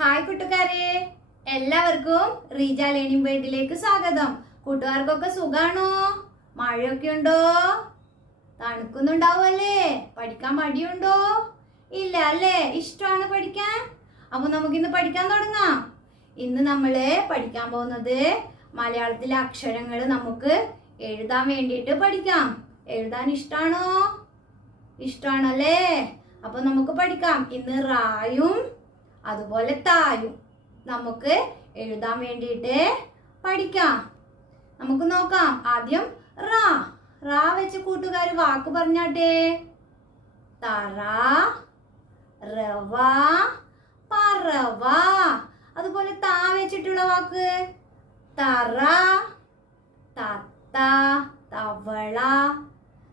Hi കൂട്ടുകാരെ, എല്ലാവർക്കും Reeja learning വേൾഡിലേക്ക് സ്വാഗതം. കൂട്ടുകാർക്കൊക്കെ സുഖാണോ? മഴയൊക്കെ ഉണ്ടോ? തണുക്കുന്നുണ്ടാവുമല്ലേ? പഠിക്കാൻ മടിയുണ്ടോ? ഇല്ല അല്ലേ? ഇഷ്ടമാണ് പഠിക്കാൻ. അപ്പൊ നമുക്കിന്ന് പഠിക്കാൻ തുടങ്ങാം. ഇന്ന് നമ്മള് പഠിക്കാൻ പോകുന്നത് മലയാളത്തിലെ അക്ഷരങ്ങൾ നമുക്ക് എഴുതാൻ വേണ്ടിയിട്ട് പഠിക്കാം. എഴുതാൻ ഇഷ്ടാണോ? ഇഷ്ടാണല്ലേ? അപ്പൊ നമുക്ക് പഠിക്കാം. ഇന്ന് റായും അതുപോലെ തായും നമുക്ക് എഴുതാൻ വേണ്ടിയിട്ട് പഠിക്കാം. നമുക്ക് നോക്കാം. ആദ്യം റാ. റാ വെച്ച് കൂട്ടുകാർ വാക്ക് പറഞ്ഞാട്ടെ. തറ, റവ, പറവ. അതുപോലെ താ വെച്ചിട്ടുള്ള വാക്ക് തറ, തത്ത, തവള.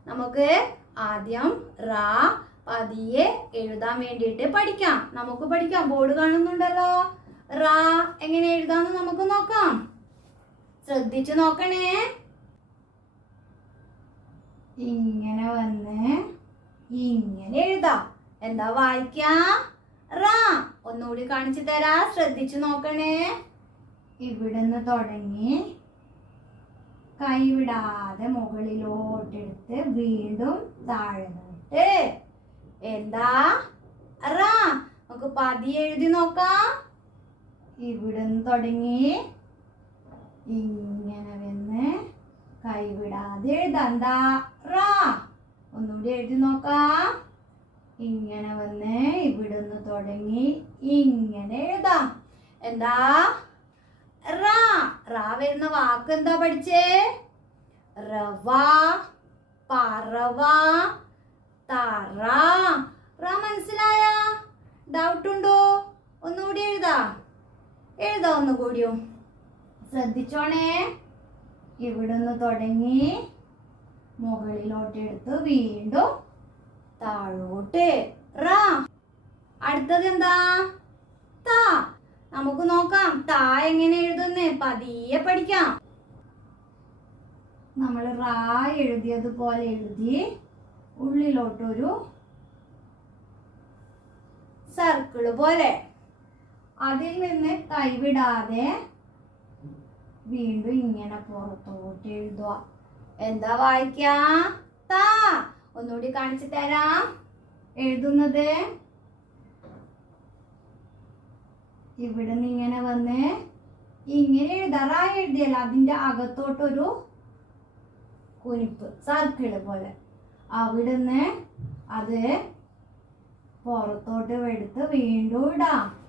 നമുക്ക് ആദ്യം റാ പതിയെ എഴുതാൻ വേണ്ടിയിട്ട് പഠിക്കാം. നമുക്ക് പഠിക്കാം. ബോർഡ് കാണുന്നുണ്ടല്ലോ. റാ എങ്ങനെ എഴുതാന്ന് നമുക്ക് നോക്കാം. ശ്രദ്ധിച്ചു നോക്കണേ. ഇങ്ങനെ വന്ന് ഇങ്ങനെ എഴുതാം. എന്താ വായിക്കാം? റാ. ഒന്നുകൂടി കാണിച്ചു തരാ. ശ്രദ്ധിച്ചു നോക്കണേ. ഇവിടുന്ന് തുടങ്ങി കൈവിടാതെ മുകളിലോട്ടെടുത്ത് വീണ്ടും താഴ്ന്നിട്ട് എന്താ? റാ. നമുക്ക് പതിയെ എഴുതി നോക്കാം. ഇവിടുന്ന് തുടങ്ങി ഇങ്ങനെ വന്ന് കൈവിടാതെ എഴുതാം. എന്താ? റാ. ഒന്നുകൂടി എഴുതി നോക്കാം. ഇങ്ങനെ വന്ന് ഇവിടുന്ന് തുടങ്ങി ഇങ്ങനെ എഴുതാം. എന്താ? റാ. റാ വരുന്ന വാക്ക് എന്താ പഠിച്ചേ? റവ, പറവ, തറ. റാ മനസ്സിലായ? ഡൗട്ട് ഉണ്ടോ? ഒന്നുകൂടി എഴുതാ ഒന്നുകൂടിയും. ശ്രദ്ധിച്ചോണേ. ഇവിടുന്ന് തുടങ്ങി മുകളിലോട്ടെടുത്ത് വീണ്ടും താഴോട്ട്. റാ. അടുത്തത് എന്താ? താ. നമുക്ക് നോക്കാം. താ എങ്ങനെ എഴുതുന്നേ? പതിയെ പഠിക്കാം. നമ്മൾ റാ എഴുതിയതുപോലെ എഴുതി ഉള്ളിലോട്ടൊരു സർക്കിള് പോലെ, അതിൽ നിന്ന് കൈവിടാതെ വീണ്ടും ഇങ്ങനെ പുറത്തോട്ട് എഴുതുക. എന്താ വായിക്കാ? താ. ഒന്നുകൂടി കാണിച്ചു തരാം. എഴുതുന്നത് ഇവിടെ നിന്ന് ഇങ്ങനെ വന്ന് ഇങ്ങനെ എഴുതാ. എഴുതിയല്ല, അതിന്റെ അകത്തോട്ടൊരു കുനിപ്പ് സർക്കിള് പോലെ. അവിടുന്ന് അത് പുറത്തോട്ട് എടുത്ത് വീണ്ടും ഇടാം.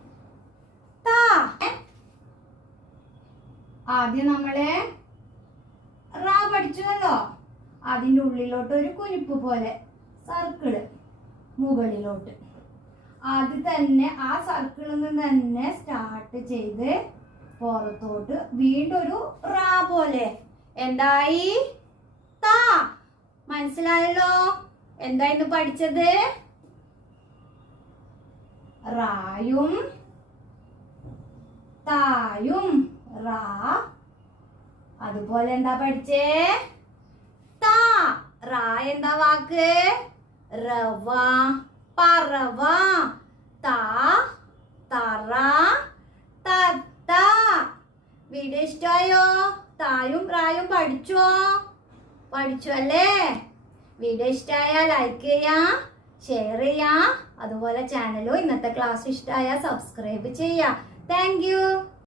താ. ആദ്യം നമ്മള് റാ പഠിച്ചുവല്ലോ. അതിന്റെ ഉള്ളിലോട്ട് ഒരു കുനിപ്പ് പോലെ സർക്കിള് മുകളിലോട്ട്. അത് തന്നെ ആ സർക്കിളിൽ നിന്ന് തന്നെ സ്റ്റാർട്ട് ചെയ്ത് പുറത്തോട്ട് വീണ്ടും ഒരു റാ പോലെ. എന്തായി? താ. മനസ്സിലായല്ലോ? എന്തായിരുന്നു പഠിച്ചത്? റായും തായും. റാ. അതുപോലെ എന്താ പഠിച്ചേ? താ. റാ എന്താ വാക്ക്? റവ, പറവ, താ, തറ, തത്ത. വീഡിയോ ഇഷ്ടമായോ? തായും റായും പഠിച്ചോ? പഠിച്ചു അല്ലേ? വീഡിയോ ഇഷ്ടമായ ലൈക്ക് ചെയ്യാം, ഷെയർ ചെയ്യാം. അതുപോലെ ചാനലും ഇന്നത്തെ ക്ലാസ് ഇഷ്ടമായ സബ്സ്ക്രൈബ് ചെയ്യാം. Thank you.